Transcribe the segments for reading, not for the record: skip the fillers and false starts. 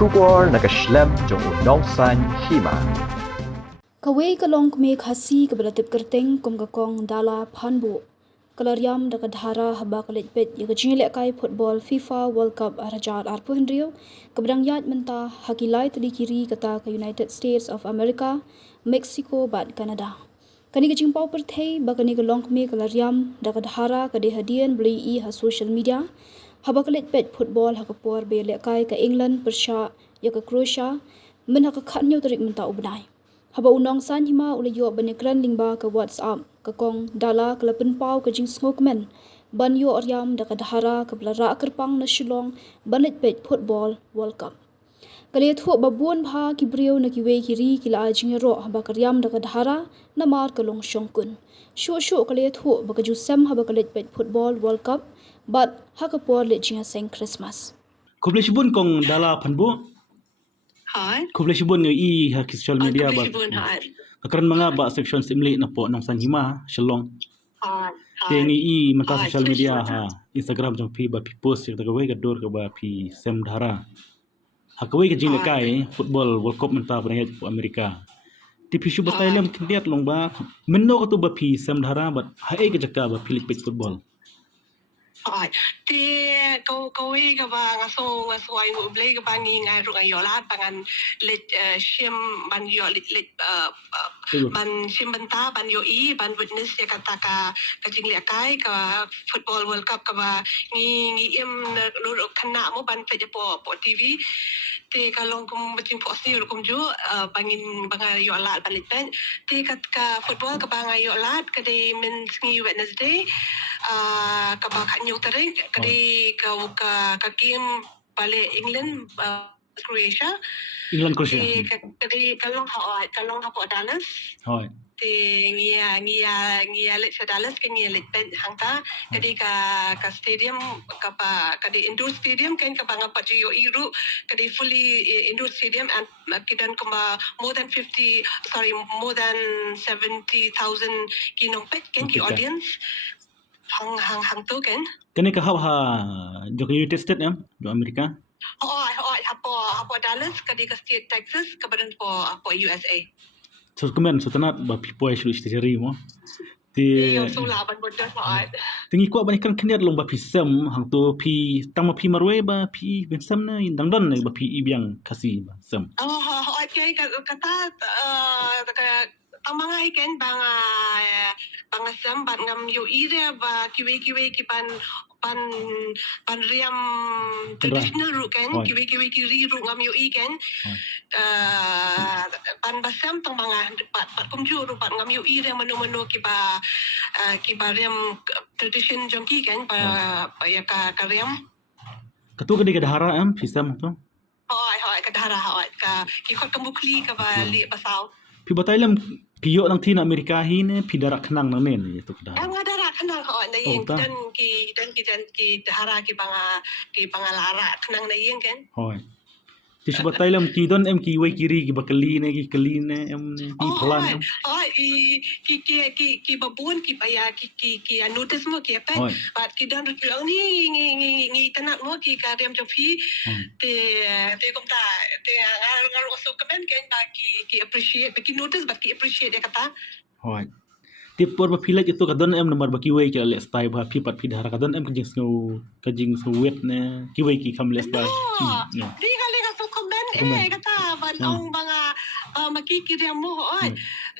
Phutbol nakaslem jong unong san Hima. Kawai ka Longkmie Khasi ka belatip kerteng kum ka kong Dhara Phutbol. Kalariam da ka Dhara haba ka Leit Peit ya ka jingle kai Phutbol FIFA World Cup arajal arpu hendrio ka bedang yat menta hakilai tadi kiri kata ka United States of America, Mexico bat Canada. Kani ka jingpau perthei ba kani ka Longkmie kalariam da ka Dhara ka de hadian beli ha social media haba ka Leit Peit Phutbol ha ka por be le kai ka England Persha ya ka Croatia men ha ka khatnyo tarik menta ubnai. Haba unong san Hima ula yo banekran lingba ke WhatsApp ke kong dala ke lapen pau ke jing sngokmen ban yo aryam da ke Dhara ke belara kerpang na Shillong ban Leit Peit Phutbol World Cup. Kali thu babun bha ki brio na ki we kiri ki la jing ro haba karyam da ke Dhara na mar ke long shongkun. Shu kali thu ba ke jusem haba ke Leit Peit Phutbol World Cup bat ha ke por le jing seng Christmas. Kubleshibun kong dala panbo. Hai. Kubleshibun ngi ha social media ba. Kakaran mga ba section simli na po nang San Hima Shillong. Hai. Tengi mata social media ha Instagram jong pi ba pi post ta kawai ka dor ka ba pi sem Dhara. Ha kawai ka jing lekai football World Cup menta berangit po Amerika. Ti pi shu batailam kindiat long ba menno ko to ba pi sem Dhara ba ha e ka jaka ba Philip football. Hai. Ti kau ka ba ngaso ai mo blay ka bangi ngai ru ayo lat pangan let shim ban yo let ban shim banta ban yo ban witness ya kata ka jing le kai ka football World Cup ka ba ngi em lu khana mo ban pe po TV ti kalong kum bacing po si kum ju bangai yo lat ban let ti ka football ka bangai yo lat ka de men ngi Wednesday ka ba khanyo taring kadi ka game balik England Croatia kadi kalong ha Dallas Hoi ti ngia let Dallas ke ngia let pen hangta kadi ka stadium ka pa kadi indoor stadium kan ka banga pa jo iru kadi fully indoor stadium and kidan kuma more than 70,000 kinong pet kan ki audience hang tu kan Kani ka ha jo United States jo Amerika. Hapo Dallas kadi ka state Texas kabadan po USA. So kemen so tanat ba pipoi shulu istijari mo. Ti Yo so laban bodas mo at. Tingi ko ba kan kaniat long ba pisem hang to pi tang ma pi marwe ba pi bensam na indang don ba pi ibiang Khasi ba sem. Okay kata tang mga iken banga sem ban ngam yo ire ba kiwe ki pan riam traditional ru kan kiwe ki ru ngam yo iken pan basam tang mga pat kumju ru pat ngam yo ire mano ki ba riam tradition jongki kan pa ya ka riam Katu kadi ka Dhara pisam to. Hoi ka Dhara ka ki khot kambukli ka ba li basaw. Pi batailam piyo nang tina Amerika hin pi darak nang na men itu ka Dhara. Ang Dhara kanang na yin dan ki Dhara ki banga lara kanang na yin kan. Hoi. Ti batailam ki don ki wai kiri ki bakali ne ki kali ne pi plan. Ki babun ki paya ki notice mo ki apa but ki dan ki ni tanak mo ki ka riam jofi te kom ta te ngar so kamen kan ba ki appreciate ki notice but ki appreciate dia kata. Hoi. Ti por ba pilak itu ka don nomor ba ki wai ki le style ba pi pat pi Dhara ka don ka jing so wet ne ki wai ki kam le style. Di kali ka so comment kata ban ong banga makikiriam mo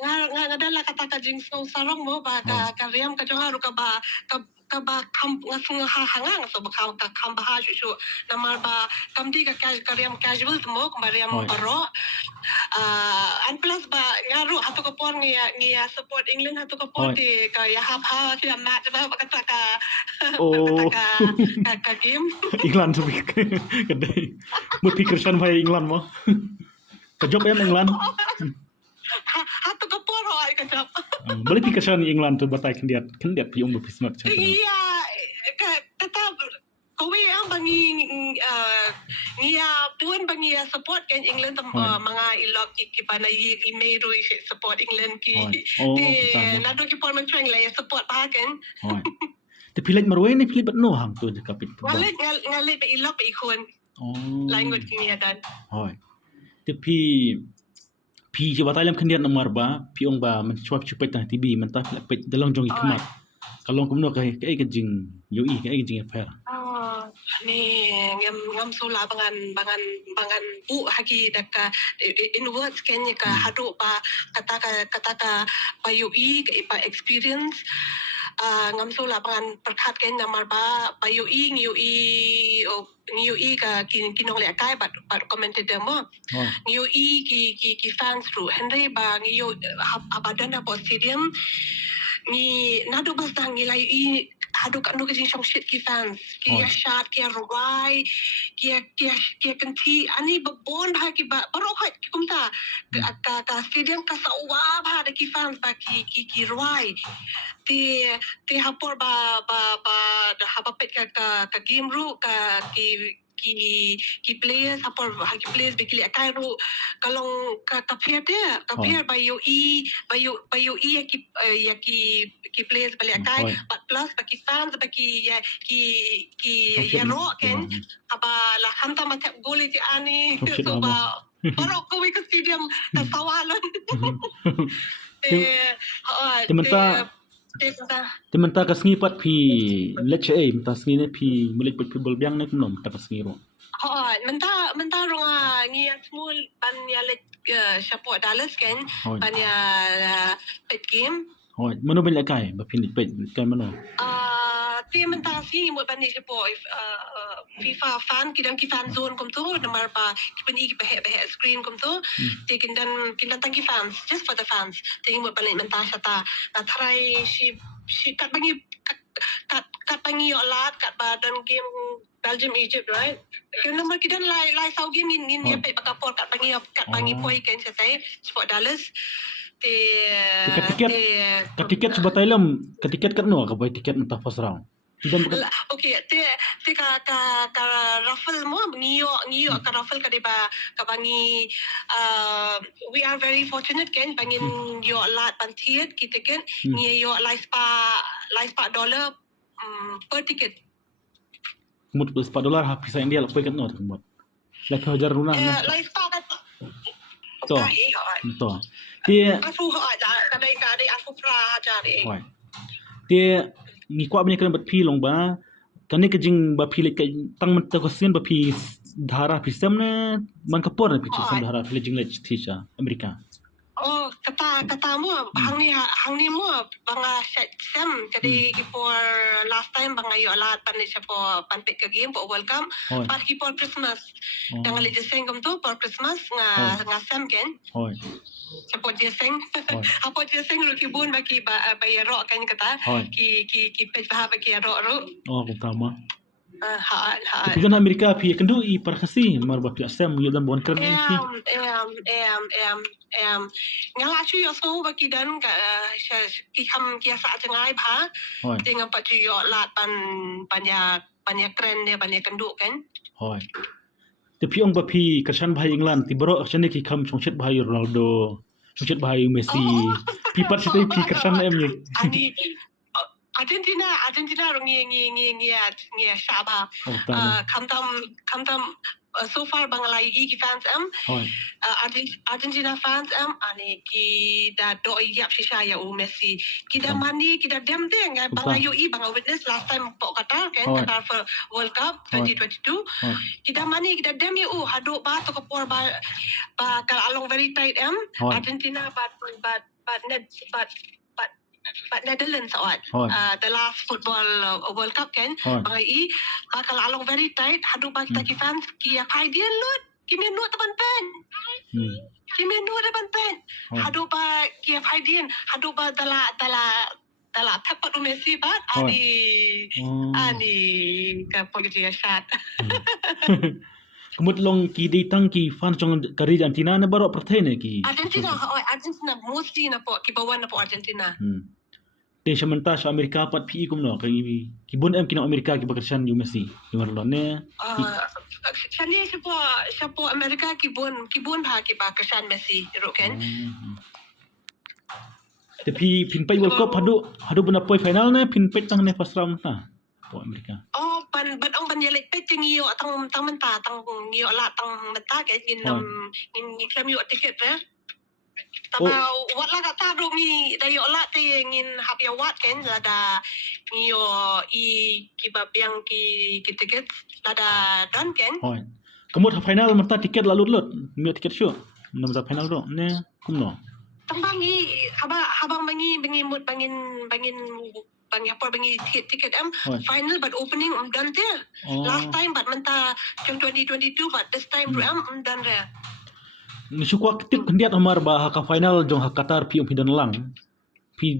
nga dala kata ka jing so sarong mo ba ka riam ka jonga ru ka ba kam ngasung hangang so ba kam ba shu namar ba kam di ka riam casual mo ka riam baro and plus ba ngaru hatu ka por ngia support England hatu ka por ti ka ya ha ki match ba kata ka game England so kadai mo pikir san bhai England mo ka job England hatu ka por hoy ka job balik pikir san England to batai kendiat pi pismat cha iya kata kowe ang bangi pun bangi support kan England mga ilok ki panay email support England ki nado ki por man trying la support pa kan Te pilek marway ni pilek no hang to kapit. Ngalit ba ilok pa ikon. lain buat kini dan Hoi. Tapi pi coba talam kendian nomor ba pi ong ba mencuap cupai tang TV mentah pet dalam jong ikmat. Kalau kumno kai jing yoi kai jing affair. Ni ngam sula bangan bu hagi daka in words kenya ka hadu pa kata pa yoi pa experience ngam sula bangan perkat kenya namar ba pa yoi ka kinong le kai but commented demo yoi ki fans ru henry ba ngiyo abadan apa stadium ni nado bas dang nilai i hadu kan nuke jing shit ki fans ki shot ki rai ki kanti ani babon bha ki ba baro ha ki kumta ka stadium ka sawa bha de ki fans ba ki rai ti hapor ba haba pet ka game ru ka ki players hapor ki players bekili akai ru kalong ka pair dia ka pair bayu i ki players balik akai but plus bagi fans bagi ki ro ken aba la hanta matap gol ti ani so ba baru ko ke stadium ka sawalan Tementa ka sngipat pi leche menta sngi pi mulik football biang ne kumnom ta sngi ro. Menta ronga ngi small ban ya let support Dallas ken ban ya pet game. Mano ben kai ba pin pet kan mano. Ti menta si mo ban ni support FIFA fan kidang ki fan zone kum tu namar pa ki pen ki behe screen kum tu ti kindan tangi fans just for the fans ti mo ban menta sata na try she kat bangi olat kat badan game Belgium Egypt right kan nomor kidan lai sau game in ya pe pakapor kat bangi poi kan saya support Dallas tiket sebab Thailand tiket kat no ka boy tiket mentah first round. Okay, te ka raffle mo ngiyo ka raffle ka diba ka bangi we are very fortunate ken bangin yo lat pantiet kita ken ngiyo live spa dollar per ticket. Mut $4 habis India lapoi kat no mut. Live hajar runa. Live spa kat to. Dia aku kadai aku pra jari. Dia ni kwa banyak kan pi long ba kan ni kejing ba pi lek tang man ta kosin ba pi Dhara pi samne man kapor pi sam Dhara pi jing lek tisha Amerika. Kata mo hang ni mo banga sam kadi ki for last time banga yo alat pan siya po panpek ka game po welcome par ki for Christmas dangal le sing kom to for Christmas nga sam ken siya dia sing apo dia sing ru ki bun baki ba yaro kan kata ki pet ba baki yaro ru utama ha tapi kan Amerika pi kendu I par Khasi mar ba pi sam yo dan bon kern ki ngala chu yo so ba ki dan ka ki kham ki sa jangai bha dengan pat chu yo lat banyak keren dia banyak kenduk kan tapi ong ba pi kashan bhai England ti bro chane ki kham chongchet bhai Ronaldo chongchet bhai Messi pi pat sitai pi kashan em ni ani Argentina ngi Shaba kam tam so far bangalai ki fans Argentina fans ani ki da do yap shisha ya Messi kita mani kita dem de ngai bangayo banga witness last time po Qatar kan Qatar for World Cup 2022 kita mani kita dem ya hado ba to kapor ba kal along very tight Argentina but Netherlands the last football World Cup kan bangai bakal along very tight hadu ba kita ki fans ki kai dia lut kimi nu teban pen kimi nu teban pen hadu ba ki kai dia hadu ba dala tepat Messi ba ani ka politik shot Kemud long ki ditang ki fan chong kari Argentina ne baro perthai ne ki Argentina mostly na po ki bawan na po Argentina te sementa sa Amerika pat pi kum no ki bon em kino Amerika ki bakarsan yu Messi ki marlon ne chali sa po Amerika ki bon bha ki bakarsan Messi roken te pi pin pai World Cup hadu bena poi final ne pin pet tang ne first round ta po Amerika pa ban Leit Peit ngio tang menta tang ngio la tang menta ke ngin klem yo tiket re. Taba wat la kata ru mi dayo la te ngin hap ya wat ken lada ngio I kibab yang ki tiket lada dan ken. Hoi. Kamu final mata tiket lalu lut. Mi tiket show. Nama final do. Ne kumno. Tambangi habang bangi mut bangin bangi apa bangi tiket final but opening done there. Last time but menta 2022 but this time done there. Ni syukwa ketip kendiat amar ba haka final jong hak Qatar pi dan lang. Pi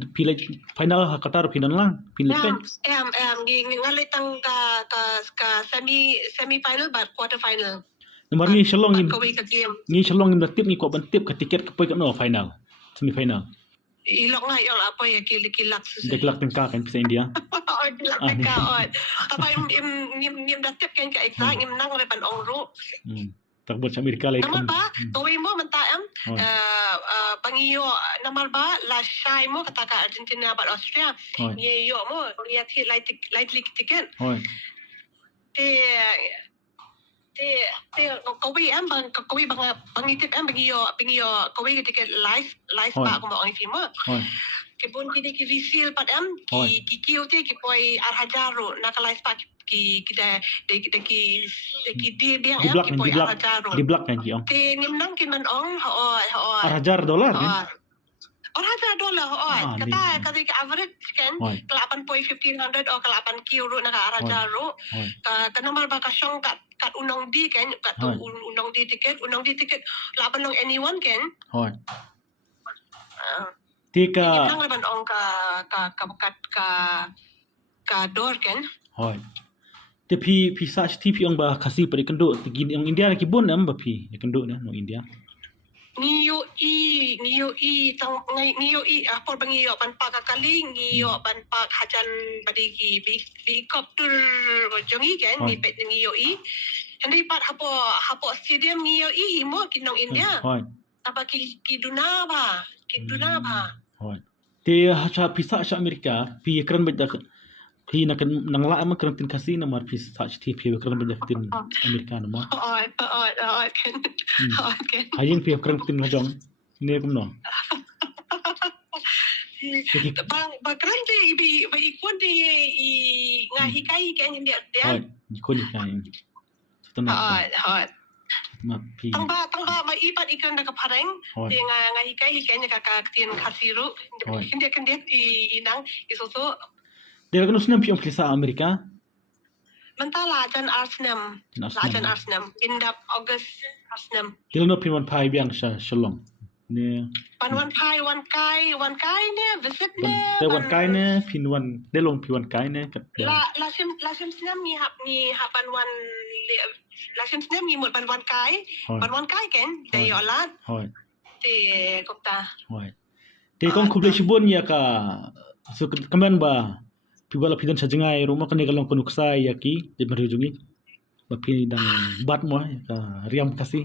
final hak Qatar pi dan lang. Pi lepen. Ngalai tang ka semi final but quarter final. Nomor ni shalong ni shalong ni tip ni ko ban tip ka tiket ka poi ka no final. Semi final. Ilok nga yung apa ya kilak Deklak tengka kan pisa India. Kilak tengka on. Apa im datip kan ka exact im nang le pan ong ru. Tak buat Amerika lai. Namar ba kawai mo menta bangiyo namar ba la shy mo kata ka Argentina ba Austria. Ye yo mo lihat light tiket. Kawai bangitip bangiyo kawai tiket live ba ko mo ang film mo. Kibun kini ki refill pat ki kiu te ki poi arhajaru nakalive pa ki dia ki poi arhajaru di blak kan ki ong ke nimnang kin man ong arhajar dolar kan $100 kata ka average kan kelapan poi 1500 o kelapan euro na ka arhajaru ka nomor ba ka syong kat unong di kan kat unong di tiket 8 long anyone kan Tika nang laban ong ka door kan hoi tapi sa TV ong ba Khasi pada kendo tigi ong India lagi bon am ba pi ya kendo na no India niyo i apa bangiyo pan pa kakali niyo pan pa hajan badigi bi koptur jongi kan mi pet niyo i hindi pat hapo stadium niyo i himo kinong India hoi apa ki duna ba hoi te hacha pisa sa Amerika pi kran beda pi nak nang la am kran tin Khasi na mar pi sa TV kran beda tin Amerika na ma kan hayin pi kran tin hajong ne kum no ba kran te ba ikon te I ngahi kai kan hindi hoi ikon kai hoi ma pi tangba maipat ikan na kapareng te nga hikai nya kakaktian Khasiru hindi inang isoso dia kan usnam pi ong Amerika mentala jan Arsenal indap August Arsenal dia no pi wan pai biang sa shalong ne wan kai ne visit ne de wan kai ne pin wan de long pi wan kai ne la sim snam ni hapan wan la sim snam ni mut wan kai ken de yolat hoi te kopta hoi te kong kuble shibon ya ka so kaman ba pibala pidan sa jengai rumah kan galong penuksa ya ki de merujungi ba pi dang bat mo ya ka riam Khasi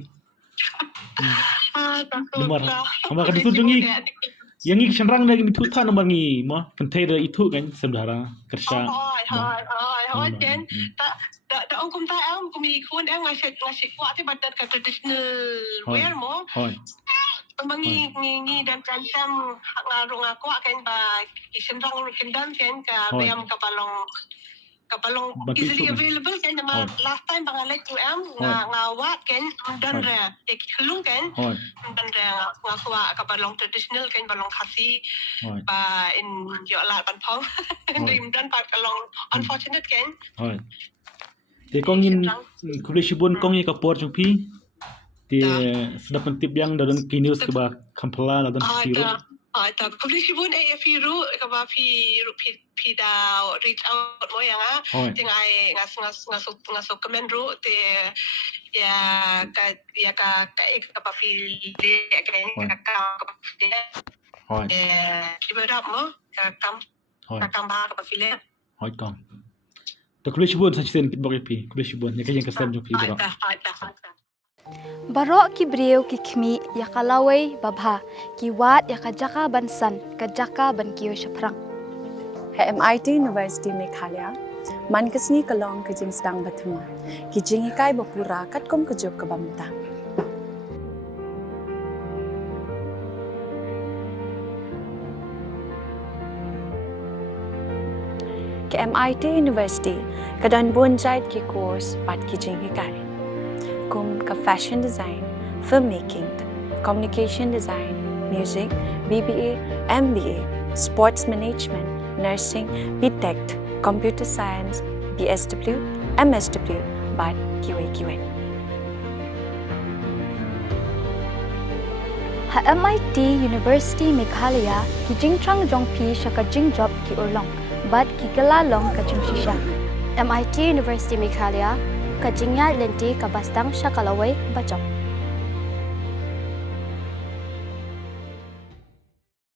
nomor ka ditujungi yang ik senrang lagi itu tha nomor ngi mo pentai da itu kan Dhara kerja hoi den da ong kum ta am kumi kun ngasih kuat te badan ka traditional wear mo Bangi ngi dan kancam ngarung aku akan ba isenrang kendan kan ka bayam kapalong easily available kan nama last time bangalek tu ngawat kan dan re kelung kan dan re ngakwa kapalong traditional kan balong Khasi ba in yo la pan phong dan pa kalong unfortunate kan te kongin kuble shibon kongi ka por jung pi te sedap pentip yang dalam kinews ke ba Kampala dan Firu ta kuble shibon Firu ka ba pi da reach out mo yang jeng ai ngas comment ru te ya ka pa fi le ka hoi ibarat mo ka kam ba ka fi le hoi kong te kuble shibon sa chen kit bagi pi kuble shibon ya ka yang kasam jung pi ba Barok ki breu ki khmi ya kalawai babha ki wat ya kajaka bansan kajaka ban kiyo shaprang MIT University Meghalaya Man kesni kalong kejing sedang bertemu. Kijing ikai berpura kat kom kejuk ke bamtang. Ke MIT University, kadan bunjait ki course pat kijing ikai. Kum ka fashion design, filmmaking, communication design, music, BBA, MBA, sports management, nursing, BTech, computer science, BSW, MSW, but QA. Ha MIT University Meghalaya ki jingtrang jongpi shaka jingjop ki urlong but ki galalong ka jingshisha. MIT University Meghalaya ka jingya lenti ka bastang shakalaway bachok.